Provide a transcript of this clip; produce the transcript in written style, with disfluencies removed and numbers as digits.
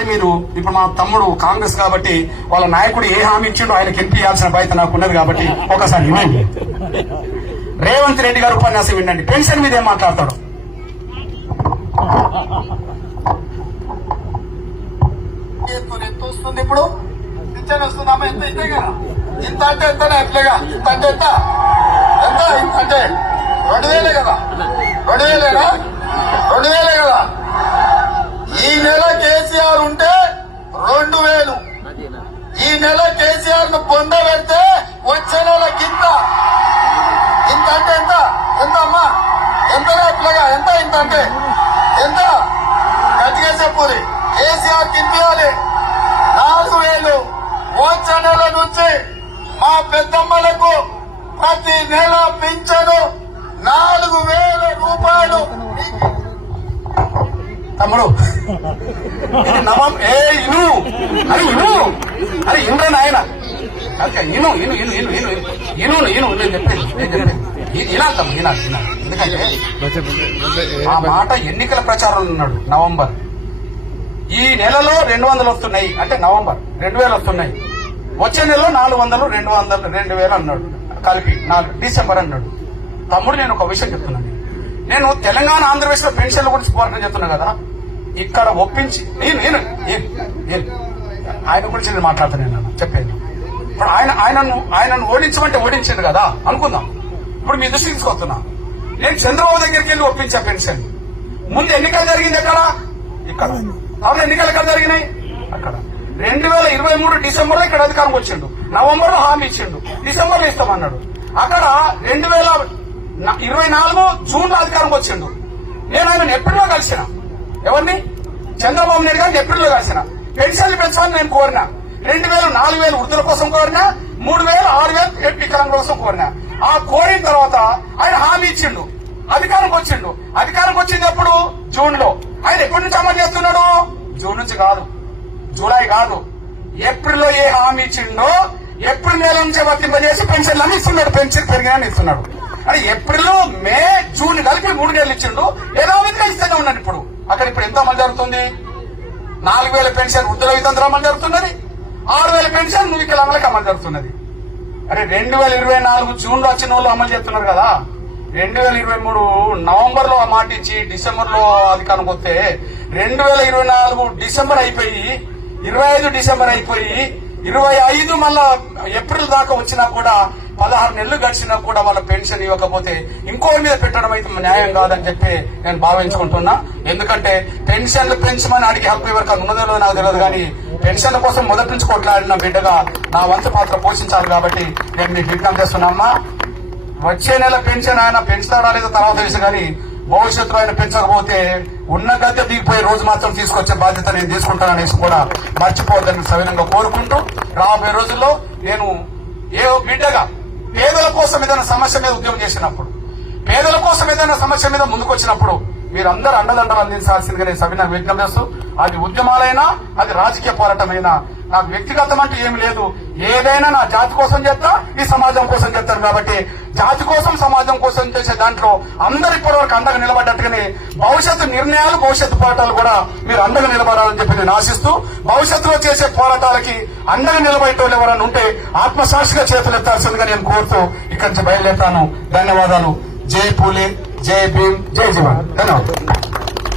ఒక్కసారి మీరు ఇప్పుడు మా తమ్ముడు కాంగ్రెస్ కాబట్టి వాళ్ళ నాయకుడు ఏ హామీ ఇచ్చిండో ఆయనకి ఎంపీ ఇవ్వాల్సిన బాధ్యత నాకు ఉన్నది కాబట్టి ఒకసారి వినండి. రేవంత్ రెడ్డి గారు ఉపన్యాసం వినండి. పెన్షన్ మీద ఏం మాట్లాడతాడు? ఎంత వస్తుంది ఇప్పుడు? పింఛన్ వస్తుందమ్మా? ఎంత ఇంతే కదా. ఇంత అంటే ఎంతనే ఎట్లేగా? ఇంత అంటే ఎంత? ఎంత ఇంత అంటే 2000 కదా. 2000 2000 కదా. ఈ నెల కేసీఆర్ ఉంటే 2000. ఈ నెల కేసీఆర్ ను పొందబెడితే వచ్చే నెల గింత. ఇంత అంటే ఎంత? ఎంత అమ్మా? ఎంతనే ఎట్లేగా? ఎంత ఇంత అంటే ఎంత? గట్టిగా చెప్పుది. కేసీఆర్ కింపియాలి 4000. వచ్చే నెల నుంచి మా పెద్దమ్మలకు ప్రతి నెల పింఛను 4000 రూపాయలు. తమ్ముడు ఇది నవం ఇను అని ఇను అని ఇంద్రని ఆయన ఇను ఇను ఇను ఇను ఇను ఇను ఇను నేను చెప్పేది వినాలి తమ్ముడు, వినాలి వినాలి. ఎందుకంటే ఆ మాట ఎన్నికల ప్రచారంలో ఉన్నాడు. నవంబర్ ఈ నెలలో 200 వస్తున్నాయి అంటే నవంబర్ 2000 వస్తున్నాయి. వచ్చే నెలలో 400 200 2000 అన్నాడు కలిపి. డిసెంబర్ అన్నాడు. తమ్ముడు నేను ఒక విషయం చెప్తున్నాను. నేను తెలంగాణ ఆంధ్రప్రదేశ్ లో పెన్షన్ల గురించి పోరాటం చెప్తున్నా కదా. ఇక్కడ ఒప్పించి ఆయన గురించి నేను మాట్లాడుతున్నాను చెప్పేది. ఇప్పుడు ఆయనను ఓడించమంటే ఓడించింది కదా అనుకుందాం. ఇప్పుడు మీ దృష్టికి తీసుకొస్తున్నా. నేను చంద్రబాబు దగ్గరికి వెళ్ళి ఒప్పించా పెన్షన్. ముందు ఎన్నికలు జరిగింది ఎక్కడ? ఇక్కడ. అవును, ఎన్నికలు ఎక్కడ జరిగినాయి? అక్కడ. 2023 డిసెంబర్ లో ఇక్కడ అధికారం వచ్చిండు. నవంబర్ లో హామీ ఇచ్చిండు, డిసెంబర్ లో ఇస్తామన్నాడు. అక్కడ 2024 జూన్ లో అధికారం వచ్చిండు. నేను ఆయన ఏప్రిల్లో కలిసిన. ఎవరిని? చంద్రబాబు నాయుడు గారిని ఏప్రిల్లో కలిసిన. పెన్షన్లు పెంచాలని నేను కోరినా. 2000 4000 వృద్ధుల కోసం కోరినా, 3000 6000 వికలాంగుల కోసం కోరినా. ఆ కోరిన తర్వాత ఆయన హామీ ఇచ్చిండు, అధికారం వచ్చిండు. అధికారం వచ్చింది ఎప్పుడు? జూన్ లో. ఆయన ఎప్పటి నుంచి అమలు చేస్తున్నాడు? జూన్ నుంచి కాదు, జూలై కాదు, ఏప్రిల్లో ఏ హామీ ఇచ్చిండో ఏప్రిల్ నెల నుంచి వర్తింపజేసి పెన్షన్లు అన్ని ఇస్తున్నాడు. పెన్షన్ పెరిగినా ఇస్తున్నాడు. అని ఏప్రిల్ మే జూన్ కలిపి 3 నెలలు ఇచ్చిండు. ఏదో విధంగా ఇస్తూనే ఉన్నాడు. ఇప్పుడు అక్కడ ఇప్పుడు ఎంత అమలు జరుగుతుంది? 4000 పెన్షన్ వృద్ధుల వితంత్రం అమలు జరుగుతున్నది. 6000 పెన్షన్ వికలాంగులకు అమలు జరుగుతున్నది. అరే 2024 జూన్ లో వచ్చిన వాళ్ళు అమలు చేస్తున్నారు కదా. 2023 నవంబర్ లో మాట ఇచ్చి డిసెంబర్ లో అధికారం వస్తే 2024 డిసెంబర్ అయిపోయి 25 డిసెంబర్ అయిపోయి 25 మళ్ళా ఏప్రిల్ దాకా వచ్చినా కూడా 16 నెలలు గడిచినా కూడా వాళ్ళ పెన్షన్ ఇవ్వకపోతే ఇంకోరి మీద పెట్టడం అయితే న్యాయం కాదని చెప్పి నేను భావించుకుంటున్నా. ఎందుకంటే పెన్షన్లు పెంచమని అడిగే హక్కు ఎవరికి ఉన్నదో నాకు తెలియదు, కానీ పెన్షన్ల కోసం మొదటి నుంచి కొట్లాడిన బిడ్డగా నా వంతు పాత్ర పోషించాలి. కాబట్టి నేను మీకు విజ్ఞప్తి చేస్తున్నామ్మా. వచ్చే నెల పెన్షన్ ఆయన పెంచుతాడా లేదో తర్వాత తెలుసు, కానీ భవిష్యత్తులో ఆయన పెంచకపోతే ఉన్న గద్దె దిగిపోయే రోజు మాత్రం తీసుకొచ్చే బాధ్యత నేను తీసుకుంటాననేసి కూడా మర్చిపోవద్దని సవినంగా కోరుకుంటూ, రాబోయే రోజుల్లో నేను ఏ బిడ్డగా పేదల కోసం ఏదైనా సమస్య మీద ఉద్యమం చేసినప్పుడు, పేదల కోసం ఏదైనా సమస్య మీద ముందుకు వచ్చినప్పుడు మీరందరూ అండదండలు అందించాల్సిందిగా నేను సవినంగా విజ్ఞప్తి చేస్తూ, అది ఉద్యమాలైనా అది రాజకీయ పోరాటమైనా నాకు వ్యక్తిగతం అంటూ ఏమి లేదు. ఏదైనా నా జాతి కోసం చేస్తా, ఈ సమాజం కోసం చేస్తాను. కాబట్టి జాతి కోసం సమాజం కోసం చేసే దాంట్లో అందరు ఇప్పటివరకు అండగా నిలబడ్డట్టుగానే భవిష్యత్తు నిర్ణయాలు భవిష్యత్తు పోరాటాలు కూడా మీరు అండగా నిలబడాలని చెప్పి నేను ఆశిస్తూ, భవిష్యత్తులో చేసే పోరాటాలకి అండగా నిలబడేటోళ్ళు ఎవరైనా ఉంటే ఆత్మసాక్షిగా చేతులు ఎత్తాల్సిందిగా నేను కోరుతూ ఇక్కడి నుంచి బయలుదేరుతాను. ధన్యవాదాలు. జై పూలే, జై భీమ్, జై జవాన్. ధన్యవాదాలు.